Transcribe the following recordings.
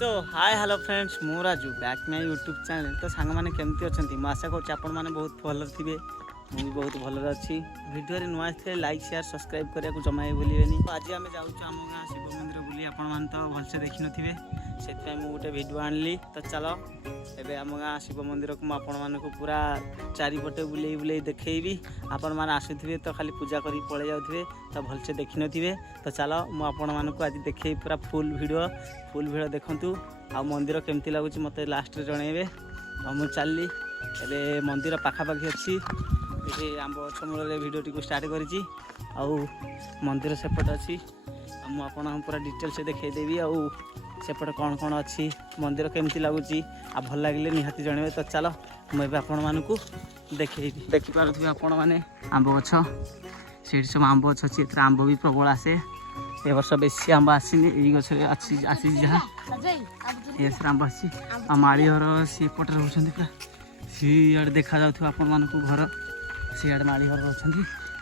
सो hi hello friends मु Raju back my YouTube channel. तो सांग मैंने केमती अच्छा आशा कर आपण मैंने बहुत भल थे मुझे बहुत भल अच्छी वीडियो नुआ थे लाइक शेयर सब्सक्राइब करने को जमा भूलें। तो आज आम जाऊँ आम गाँ शिव मंदिर बुली आपण तो भलसे देखी नी से गोटे भिड आनली। तो चलो एबे आम गाँ शिव मंदिर को मुझे पूरा चारिपटे बुले बुले देखी आपण मैंने आसुवे तो खाली पूजा कर पलि जाऊे तो भलसे देखी नी। तो चलो मुझे आज देखे पूरा फुल भिड देखूँ आ मंदिर केमती लगुच मत लास्ट जनइबे। और मुझे चलली एबे मंदिर पाखापाखि अच्छी ये आंब गछ मूल भिडियो टी स्टार्ट करी मंदिर सेपट अच्छी मुझे पूरा डिटेल से देखदेवी सेपटे कौन कौन अच्छी मंदिर केमती लगुच आ भल लगे निहाती जनइबे। तो चलो मुझे आपण मानू देखी पारे आपण मैंने आंब गछ से सब आंब गछ अच्छी आंब भी प्रबल आसे ए वर्ष बेसी आंब आसनी यही गच आसी जहाँ ये आंब आसी माड़ी घर सी पटे रोचे पूरा सीआड़े देखा जाऊ आपण मान घर सीआड़े माड़ी घर अच्छा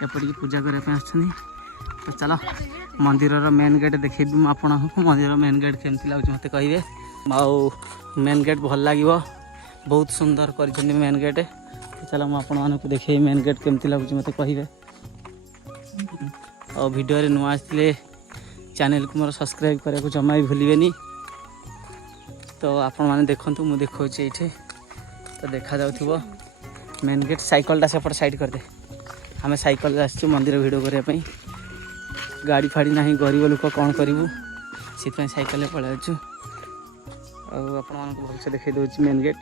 एपटिक पूजा करने। तो चलो मंदिर मेन गेट देखे आपको मंदिर मेन गेट केमती लगे मत कहे मेन गेट भल लगे बहुत सुंदर कर मेन गेट। तो चलो मुझे देखे मेन गेट केमती लगे मत कहे और वीडियो नुआ आसते चैनल को मोर सब्सक्राइब करने को जमा भी भूलें। तो आपण मैंने देखूँ मुझे देखा ये तो देखा जाऊ मेन गेट साइकलटा सेपट साइड करदे आम साइकल आसचु मंदिर भिड करने गाड़ी फाड़ी ना गरीब लोक कौन करूँ से साइकल पलि आसु आपको भलसे देखा दूसरी मेन गेट।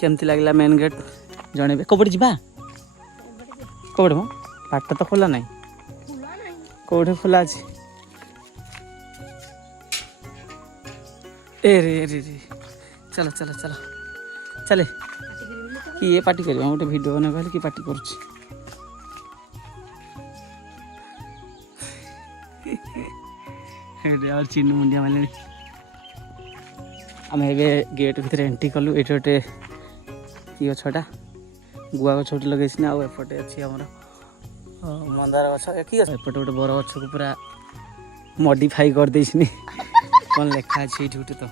केमती लगला मेन गेट जन कौटे जा कौटे मो बाट तो खोला ना कौटे खोला अच्छे ए रे रे रे चलो चलो चलो चले कि ये पार्टी कर गोटे भिड बना कहले कि पार्टी कर चिन्नु मुंडिया मारे आम ए गेट भर एंट्री कलु ये गोटे कि गछटा गुआ गछ गोटे लगे आउटे अच्छी आम मंदार गछ कि एपटे गोटे बर गछ को पूरा मॉडिफाई कर देछनी कौन लेखा अच्छे ये तो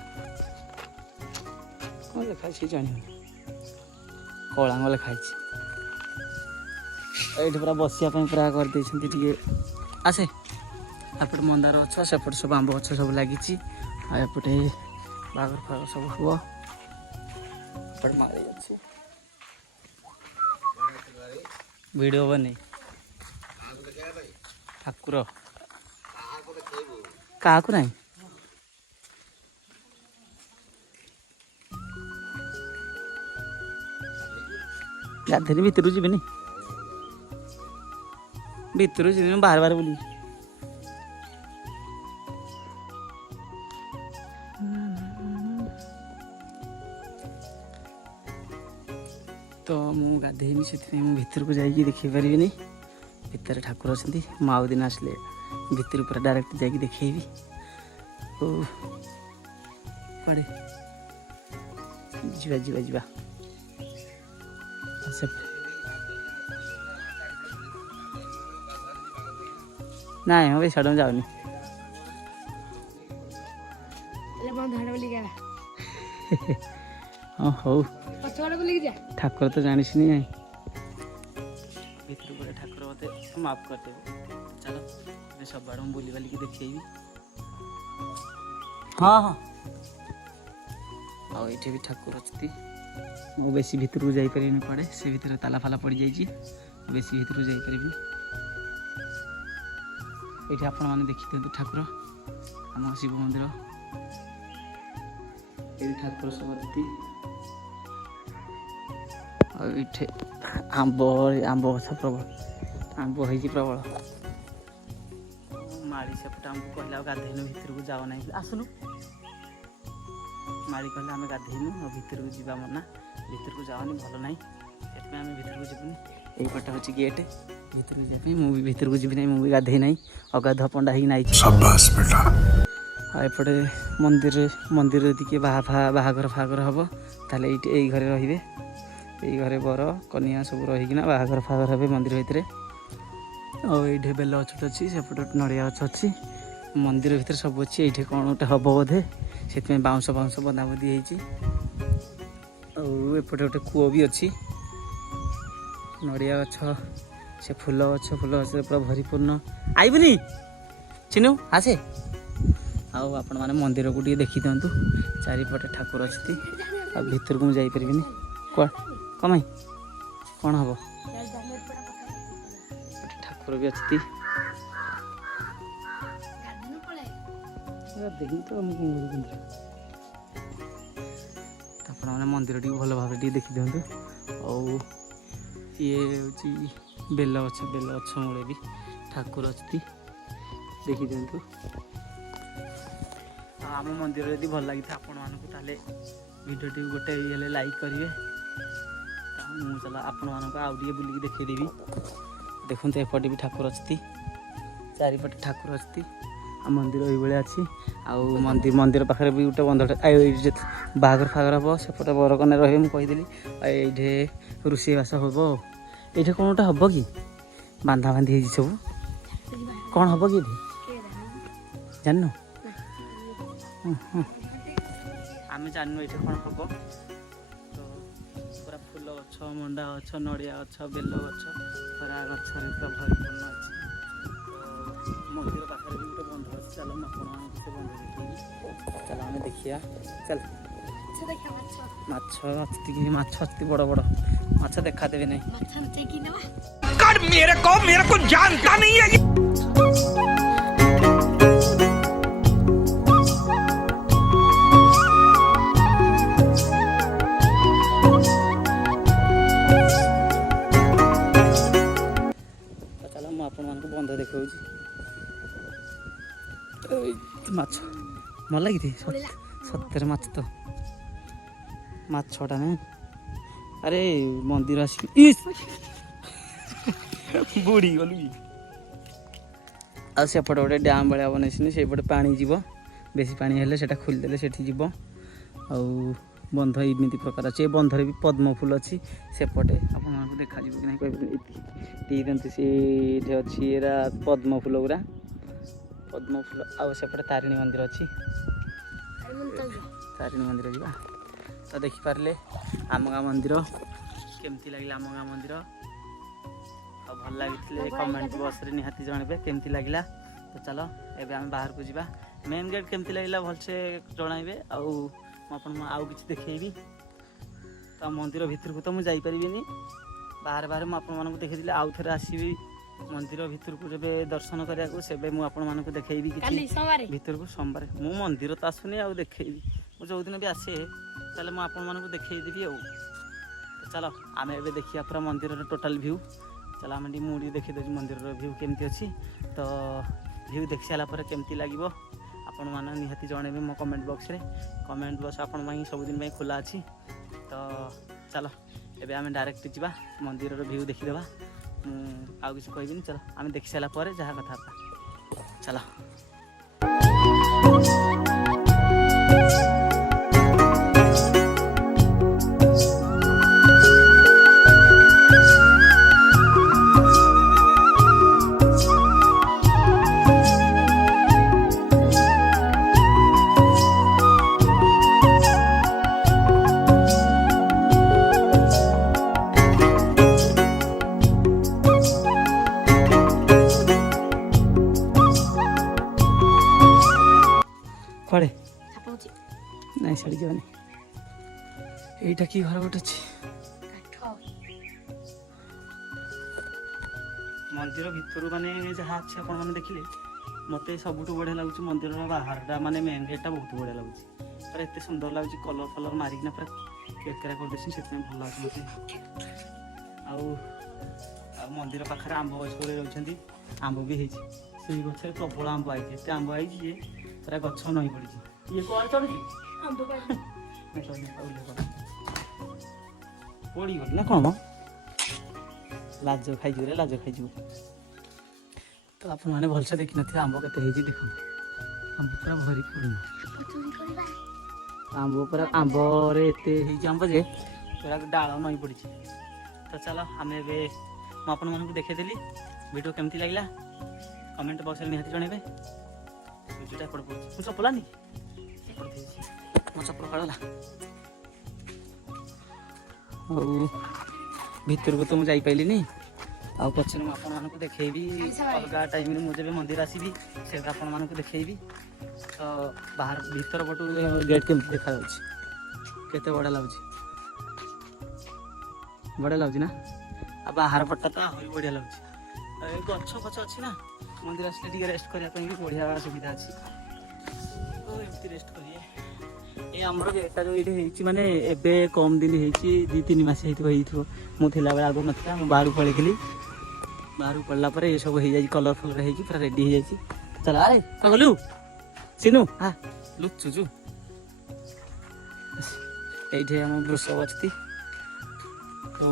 कौन लेखा जान कलांग लेखाई ये पूरा बसिया पूरा कर दे आसे एपटे मंदार गछ सेपटे सब आंब गछ सब लगी एपटे बागर फागर सब हुआ एपटे माड़ी अच्छे वीडियो बने ठाकुर क्या ना गाधे भितर जीवन भितर जी बार बार बुली तो मुझे गाधेनी से भितर को जाकि देखी पारि भितर ठाकुर अच्छा माउ दिन आसले भितर पूरा डायरेक्ट जाकि देखेबी पड़े जीवा जीवा जीवा ना हम साइड जाऊनी हाँ हौ ठाकुर तो जानी भितर पूरा ठाकुर मत माफ करदे। चलो सब आड़ बुली बालिकी देखेबी हाँ हाँ आठ भी ठाकुर अच्छी मु बेसी भितर को जापारि पड़े से भितर ताला फाला पड़ जाइए बेसी भितर को जापारि ये आपण मैंने देखी दिखाँ ठाकुर आम शिव मंदिर ये ठाकुर सब अच्छी ये आंब आंब गछ प्रबल आंब हो प्रबल माड़ी सेपटे आमको कहला गाधेनु भितर को जाओ ना आसनु माड़ी कहले आम गाधेनु भितर को जावा मना भितर को जाओनी भल ना आम भितर को जीवन यही पटा हूँ गेट भितर को जाए मुझे भितर को जीवी ना मुझे गाधे ना अगाधुआ पंडा ही ना एपटे मंदिर मंदिर टी बाहागर फागर हम ताले ये घरे रे ଏଇ ଘରେ बर कनिया सब रहीकिना बाहाघर फागर हे मंदिर भितर ये बेल गछटे अच्छी सेपटे नड़िया गछ अच्छी मंदिर भितर सब अच्छी ये कौन गोटे हम बोधे से बाउंश बाउंश बंधाबंधी होपटे गोटे कूଅ भी अच्छी नड़िया गछ से फूल गछ पूरा भरीपूर्ण आईबुनी चिन्हू आसे आपण मैंने मंदिर को देखी दिंतु चारिपटे ठाकुर अच्छी आ भीतर को मुझे जापरि कमाई कौन हम ठाकुर भी अच्छी देखी तो मैंने मंदिर टी भल भाव देखी दिंतु ये हूँ बेल गछ मूले भी ठाकुर अच्छी देखी दिंतु आम मंदिर यदि भल लगी था आपण मानक ताले वीडियो टी गोटे ये लाइक करेंगे मुझे चला आपण मानक आउ टे बुलिक देखीदेवी देखते एपटे भी ठाकुर अच्छी चारिपटे ठाकुर अच्छी आ मंदिर ये अच्छी आउ मंदिर पाखे भी गोटे बंधटे बाहागर फागर हम सेपटे बरकने रही मुझे ये रोषेईबास हम ये कौन गोटे हम कि बांधा बांधी सब कौन हम कि जान आम जानू ये कौन हम तो पूरा फूल गछ मंडा गछ नड़िया गछ बेल गछ पूरा गछ पूरा भरीपूर्ण अच्छी मंदिर पाखे भी गोटे बंध अच्छे चल मुझे बंध देखी चल आम देखिया चल माछ बड़ बड़ माछ देखा देवे नहीं मेरे को जानता नहीं है चलो मुझे बंध देखा माछ मन लगी सत्य माछ तो माछटा ना अरे मंदिर आसबी बुड़ी गलु आसेपटे गोटे डैम भाया बनई सेपटे पानी जीव बेसी पानी हेले सेटा खोलीदेले सेठी जीव बंध एमती प्रकार अच्छे बंधरे भी पद्म फूल अच्छी सेपटे आपको देखा कि नहीं कहते सी अच्छी एरा पद्म फूल गुरा पद्म फूल आसेपटे तारिणी मंदिर अच्छी तारिणी मंदिर जा तो देखिपारे आम गाँ मंदिर केमती लगे आम गाँ मंदिर भल लगी कमेंट बॉक्स रे निहाती जनइबे केमती लगिला तो चलो एबे आम बाहर को जीवा मेन गेट केमती लगिला भलसे जणाइबे आउ आउ किछि देखैबी तो मंदिर भीतर को तो मुझे जाइपारिबिनी बाहर बाहर मुझे आपण मानक देखैदिले आउ थरे आसीबी मंदिर भीतर को जब दर्शन करिया को सेबे मु आपण मानक देखैबी किछि भीतर को सोमवार मु मंदिर तो आसुनी आउ देखैबी मु जो दिन भी आसे ताले मु आपण मानक देखैदेबी आउ तो चलो आमे एबे देखिया पूरा मंदिर रो टोटल व्यू चलो आम मुझे देखी दे मंदिर व्यू केमती अच्छी तो व्यू देख सारा पर केमती लगे आपण मैंने निहाती जनइबे मो कमेंट बॉक्स रे कमेंट बॉक्स आपण सबुदिन खुला अच्छी तो चलो एबे आम डायरेक्ट जावा मंदिर व्यू देखीदेवा आउ किसी कहबी चलो आम देख सारा पर जहाँ कथा चलो कड़े नहीं छाड़ी जानी यहीटा कि घर गोटे अच्छी मंदिर भितर माने जहाँ अच्छे आप देखिले मत सब बढ़िया लगुच मंदिर बाहरटा माने मेन गेटा बहुत बढ़िया लगुच पर एत सुंदर लगुच कलर फलर मारिकिना पूरा केकेरा कर से भल लगे मत मंदिर पाखे आंब गछ रही आंब भी होती से गचर प्रबल आंब आई आंब आई पूरा गछ नई पड़ी ये कौन चढ़ी पड़ी गली ना कौन लाज खाई लाज खाई तो आप भलसे देखी ना आंब के देख आंब पूरा भरी पूर्ण आंब पूरा आंब एत आंब जे पूरा डाल नई पड़ी। तो चलो आम ए आपण मानक देखी वीडियो केमती लगे कमेंट बॉक्स में निहाती जनइबे। वीडियोटा पड़ पड़ चपलानी मो चपल पड़ा भितर को तो मुझे जापारे आउ पचर मुझे देखेबी अलग टाइम मुझे मंदिर आसबि से आपण देखेबी। तो बाहर भीतर पटू गेट के देखा केते बड़ा लगुच बड़ा लगुच ना आ बाहर पट्टा तो आहरी बढ़िया लगुच। गछ फछ अच्छी ना मंदिर आसले रेस्ट करने भी बढ़िया सुविधा अच्छी। तो एमती रेस्ट करिए ये आमर गेटा जो ये माने एबे कम दिन होती 2-3 मास हो मुझे आगु ना बाहर पलैली बाहर पड़ला ये सब हो जाए कलरफुल हो पूरा रेडी हो जाए। चल अरे क्या गलु सिनु हाँ लुचुचु ये आम वृषभ अच्छी। तो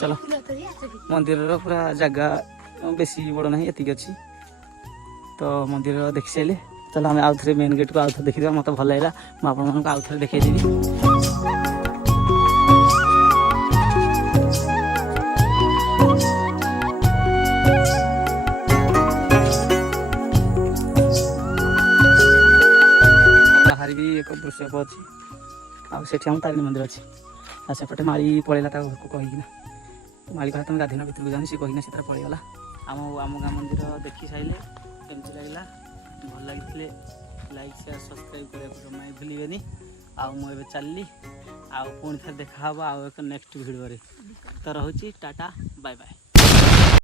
चलो मंदिर पूरा जगह बेसी बड़ ना ये अच्छी। तो मंदिर देखी सारे चलो आम आउ थे मेन गेट को आउ थे देखी मत भल लगा मुझे आउ थे देखी बाहर भी एक वृषभ अच्छी आम तारिणी मंदिर अच्छी आ सेपटे माड़ी पलैला घर को कहीकिना माड़ी कहा तुम गाधीन भितर को जानी सी कहीना से पलैगला। आम गाँ मंदिर देखी सारे केमती लगला भल लगी लाइक शेयर सब्सक्राइब करने को जमा भूलें। आउ चलली आउ पुणी थे देखा आउ एक नेक्स्ट वीडियो। तो रोची टाटा बाय बाय।